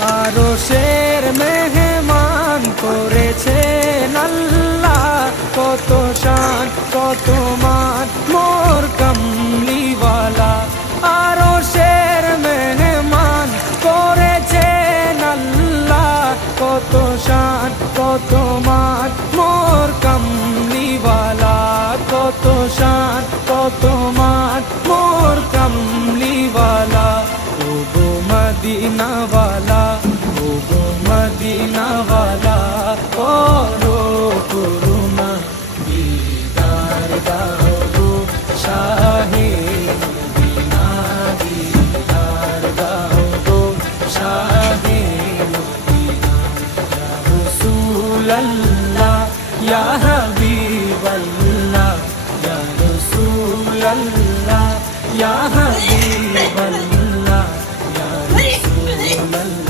আরশের মেহমান করেছেন আল্লাহ, কত শান কত মান মোর কামলিওয়ালা। আরশের মেহমান করেছেন আল্লাহ, কত শান কত মান মোর কামলিওয়ালা, কত শান কত মান মোর কামলিওয়ালা। ও গো মদিনাওয়ালা, ও গো মদিনাওয়ালা, করো করুণা দিদার দাও গো শাহে মদিনা, দিদার দাও গো শাহে মদিনা। ইয়া রাসূলাল্লাহ ইয়া হাবিবাল্লাহ, ইয়া রাসূলাল্লাহ ইয়া